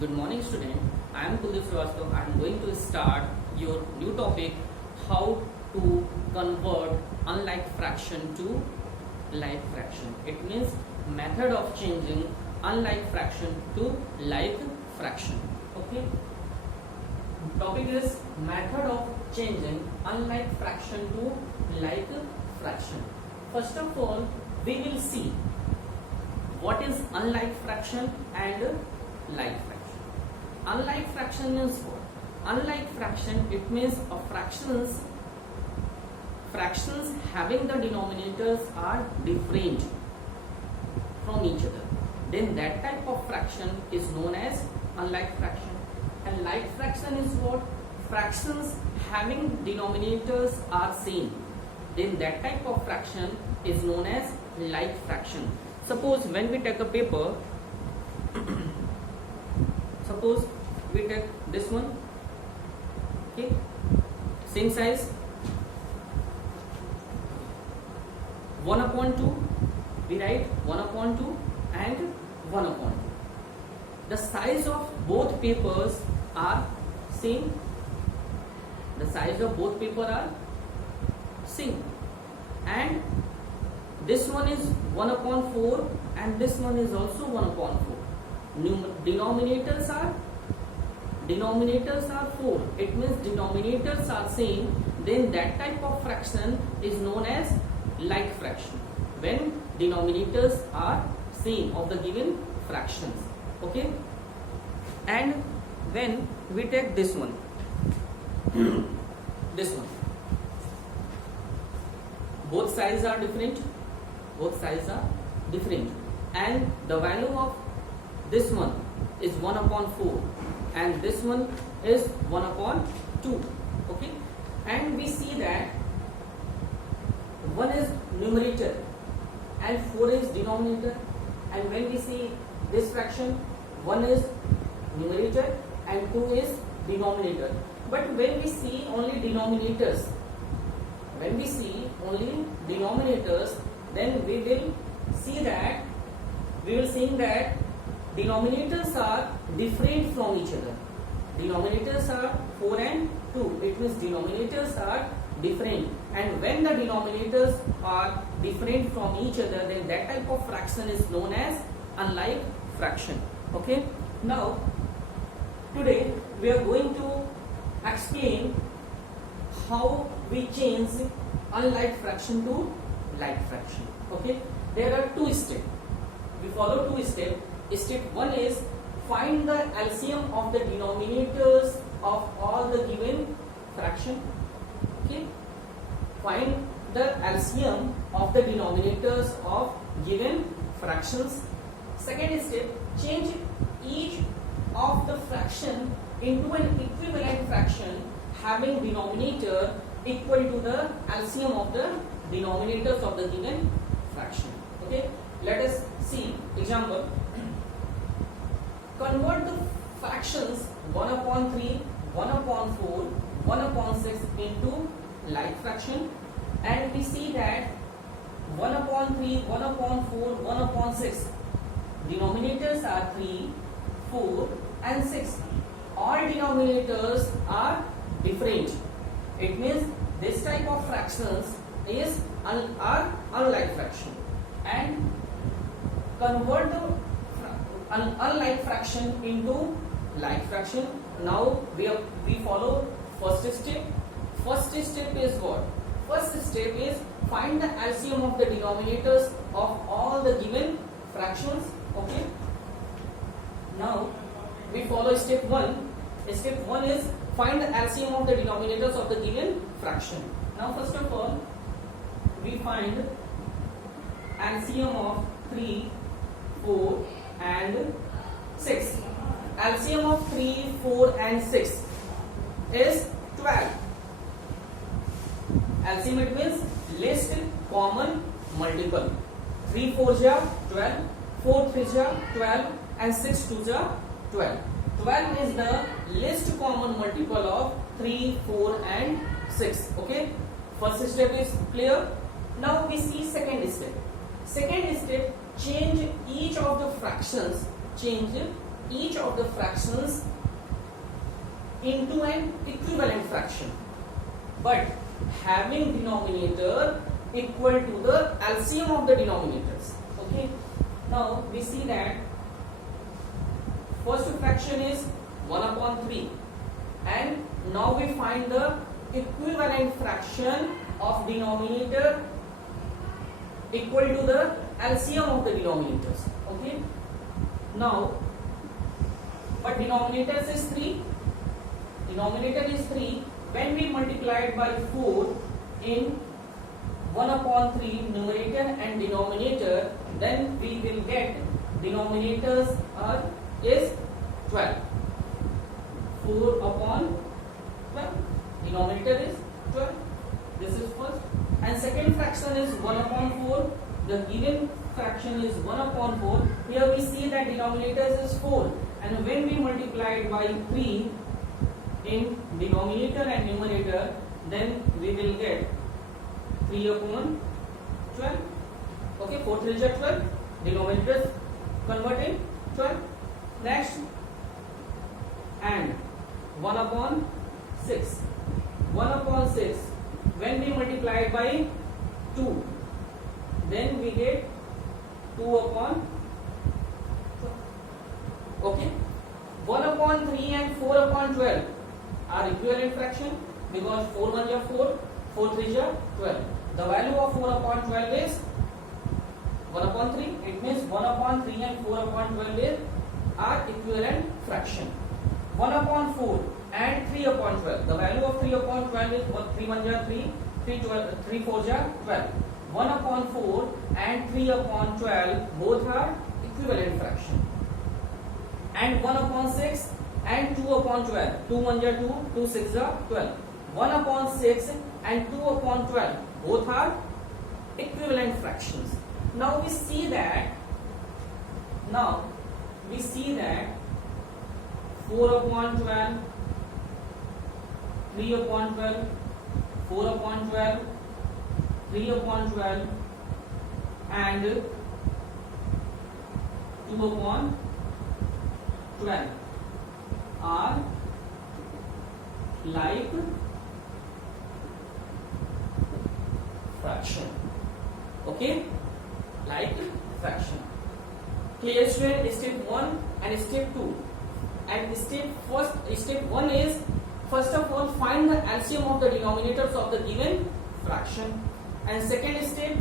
Good morning, student. I am Kuldeep Srivastava. I am going to start your new topic, how to convert unlike fraction to like fraction. It means method of changing unlike fraction to like fraction. Okay. Topic is method of changing unlike fraction to like fraction. First of all, we will see what is unlike fraction and like fraction. Unlike fraction means what? Unlike fraction, it means a fractions having the denominators are different from each other. Then that type of fraction is known as unlike fraction. And like fraction is what? Fractions having denominators are same. Then that type of fraction is known as like fraction. Suppose when we take a paper, suppose we take this one, okay, same size, 1/2, we write 1/2 and 1/2. The size of both papers are same. The size of both paper are same, and this one is 1/4 and this one is also 1/4. Denominators are 4. It means denominators are same. Then that type of fraction is known as like fraction. When denominators are same of the given fractions. Okay. And when we take this one, this one, both sides are different. Both sides are different, and the value of this one is 1/4 and this one is 1/2. Okay, and we see that 1 is numerator and 4 is denominator, and when we see this fraction, 1 is numerator and 2 is denominator. But when we see only denominators, then we will see that denominators are different from each other. Denominators are 4 and 2. It means denominators are different, and when the denominators are different from each other, then that type of fraction is known as unlike fraction. Okay. Now today we are going to explain how we change unlike fraction to like fraction. Okay, there are two steps. We follow two steps. Step 1 is find the LCM of the denominators of all the given fraction. Okay, find the LCM of the denominators of given fractions. Second step, change each of the fraction into an equivalent fraction having denominator equal to the LCM of the denominators of the given fraction. Okay, let us see example. Convert the fractions 1/3, 1/4, 1/6 into like fraction, and we see that 1/3, 1/4, 1/6 denominators are 3, 4 and 6. All denominators are different. It means this type of fractions are unlike fraction, and convert the unlike fraction into like fraction. Now we follow first step. First step is what? First step is find the LCM of the denominators of all the given fractions. Okay. Now we follow step 1. Step 1 is find the LCM of the denominators of the given fraction. Now first of all, we find LCM of 3, 4 and 6. LCM of 3, 4 and 6 is 12. LCM, it means least common multiple. 3 4s are 12, 4 3s are 12 and 6 2s are 12. 12 is the least common multiple of 3, 4 and 6. Okay, first step is clear. Now we see second step. Second step, change each of the fractions change each of the fractions into an equivalent fraction, but having denominator equal to the LCM of the denominators. Okay, now we see that first fraction is 1 upon 3, and now we find the equivalent fraction of denominator equal to the LCM of the denominators. Okay, now but denominator is 3. Denominator is 3. When we multiply it by 4 in 1 upon 3 numerator and denominator, then we will get denominators is 12. 4 upon 12. Denominator is 12. This is first. And second fraction is 1 upon 4. The given fraction is 1 upon 4. Here we see that denominator is 4. And when we multiply it by 3 in denominator and numerator, then we will get 3 upon 12. Okay, 4 3 is 12. Denominator converted 12. Next, and 1 upon 6. 1 upon 6. When we multiply it by 2, then we get 2 upon 12. Okay, 1 upon 3 and 4 upon 12 are equivalent fraction, because 4 1 is 4, 4 3 is 12. The value of 4 upon 12 is 1 upon 3. It means 1 upon 3 and 4 upon 12 are equivalent fraction. 1 upon 4 and 3 upon 12. The value of 3 upon 12 is 3 1 is 3, 3 4 is 12. 1 upon 4 and 3 upon 12 both are equivalent fraction. And 1 upon 6 and 2 upon 12. 2 1 is 2, 2 6 is 12. 1 upon 6 and 2 upon 12 both are equivalent fractions. Now we see that 4 upon 12, 3 upon 12, 4 upon 12, 3 upon 12 and 2 upon 12 are like fraction. Okay, like fraction. Clear, student? Step 1 and step 2. And step 1 is, first of all, find the LCM of the denominators of the given fraction. And second step,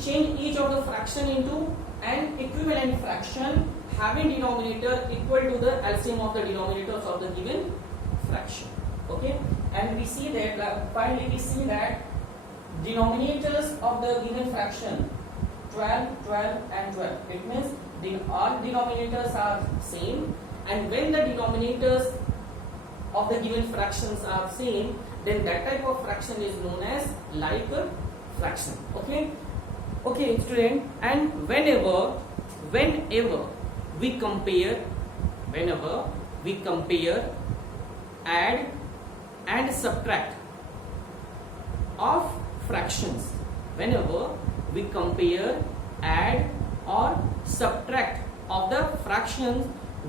change each of the fraction into an equivalent fraction having denominator equal to the LCM of the denominators of the given fraction. Okay, and we see that finally we see that denominators of the given fraction 12, 12 and 12. It means all denominators are same, and when the denominators of the given fractions are same, then that type of fraction is known as like fraction. Okay, okay student, and whenever we compare add and subtract of fractions, whenever we compare, add or subtract of the fractions,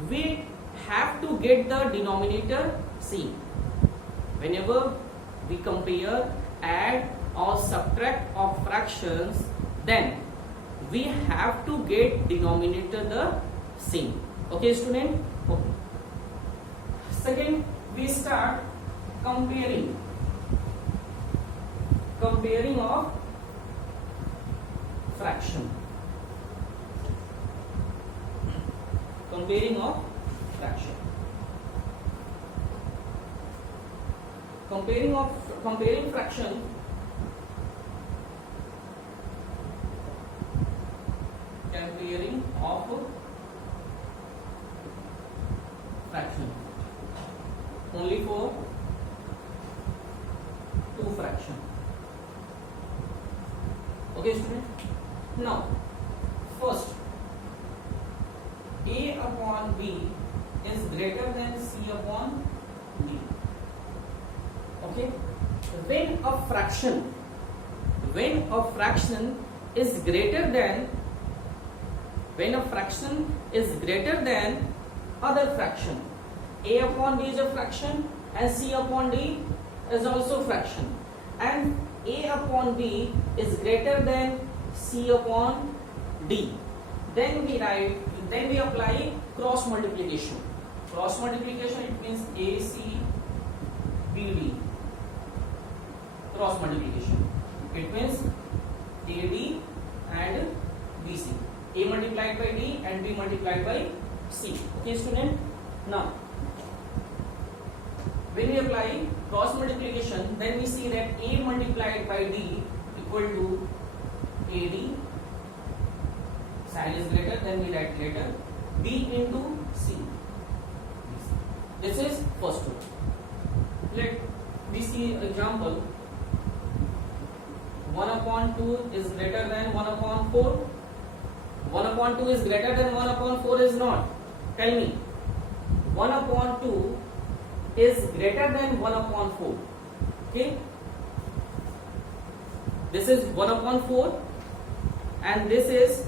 we have to get the denominator same. Whenever we compare, add or subtract of fractions, then we have to get denominator the same. Okay student? Okay. Second, we start comparing of fraction. Comparing of fraction. Comparing fraction. Comparing of fraction. Only for two fraction. Okay student? Now first, A upon B is greater than C upon D. Okay, when a fraction is greater than when a fraction is greater than other fraction. A upon b is a fraction and c upon d is also fraction, and a upon b is greater than c upon d. Then we apply cross multiplication. Cross multiplication, it means AC BD. Cross multiplication, it means AD and BC. A multiplied by D and B multiplied by C. Okay, student. Now, when we apply cross multiplication, then we see that A multiplied by D equal to AD. Sign is greater, then we write greater. B into C. This is first one. Let me see example. 1 upon 2 is greater than 1 upon 4. 1 upon 2 is greater than 1 upon 4 is not. Tell me. 1 upon 2 is greater than 1 upon 4. Okay. This is 1 upon 4 and this is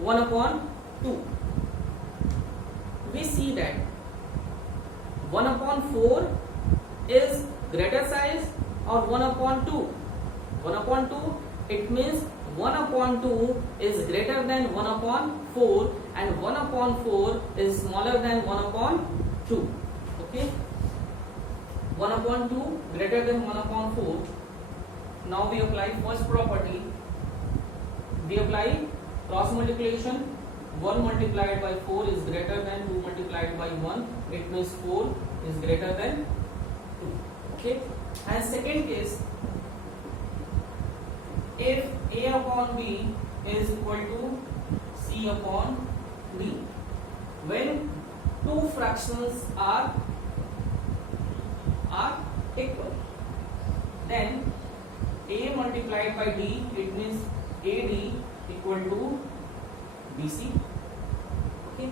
1 upon 2. We see that 1 upon 4 is greater size or 1 upon 2. 1 upon 2, it means 1 upon 2 is greater than 1 upon 4 and 1 upon 4 is smaller than 1 upon 2. Okay. 1 upon 2 greater than 1 upon 4. Now we apply first property. We apply cross multiplication. 1 multiplied by 4 is greater than 2 multiplied by 1. It means 4 is greater than 2. Okay. And second case, if A upon B is equal to C upon D, when two fractions are equal, then A multiplied by D, it means AD equal to BC. Okay.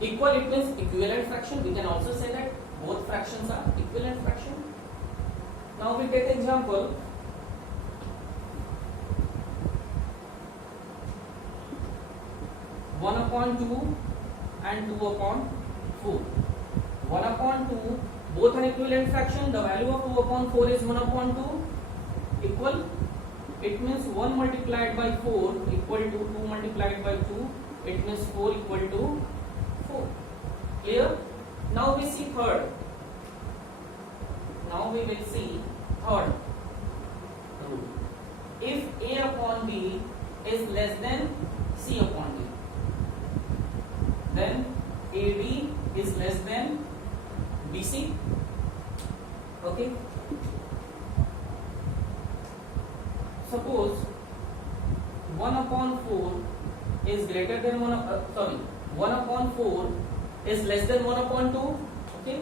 Equal, it means equivalent fraction. We can also say that both fractions are equivalent fraction. Now we take example. One upon 2 and 2 upon 4. 1 upon 2, both are equivalent fraction. The value of 2 upon 4 is 1 upon 2. Equal. It means 1 multiplied by 4 equal to 2 multiplied by 2. It means 4 equal to 4. Clear? Now we see third. Now we will see third rule. If A upon B is less than C upon D, then AD is less than BC. Okay. Suppose 1 upon 4 is greater than 1 upon 4 is less than 1 upon 2. Okay.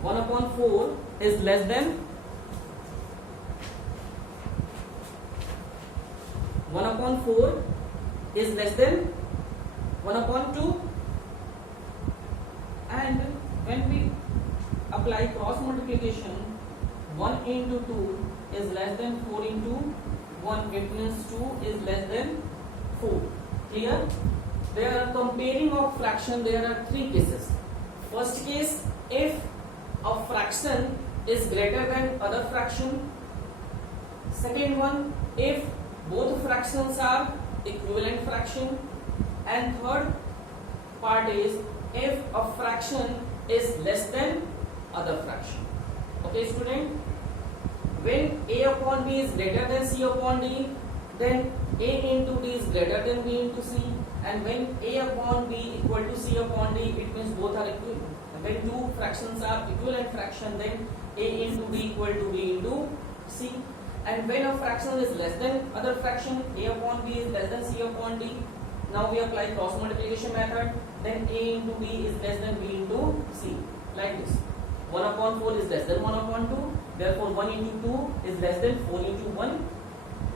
1 upon 4 is less than 1 upon 4 is less than 1 upon 2, and when we apply cross multiplication, 1 into 2 is less than 4 into 1, it means 2 is less than 4. Clear? There are comparing of fraction, there are three cases. First case, if a fraction is greater than other fraction. Second one, if both fractions are equivalent fraction. And third part is if a fraction is less than other fraction. Okay, student? When A upon B is greater than C upon D, then A into D is greater than B into C. And when A upon B equal to C upon D, it means both are equivalent. When two fractions are equivalent fraction, then A into D equal to B into C. And when a fraction is less than other fraction, A upon B is less than C upon D. Now we apply cross multiplication method. Then A into B is less than B into C. Like this. 1 upon 4 is less than 1 upon 2. Therefore 1 into 2 is less than 4 into 1.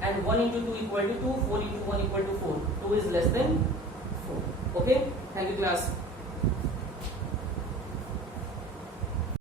And 1 into 2 equal to 2. 4 into 1 equal to 4. 2 is less than 4. Okay. Thank you, class.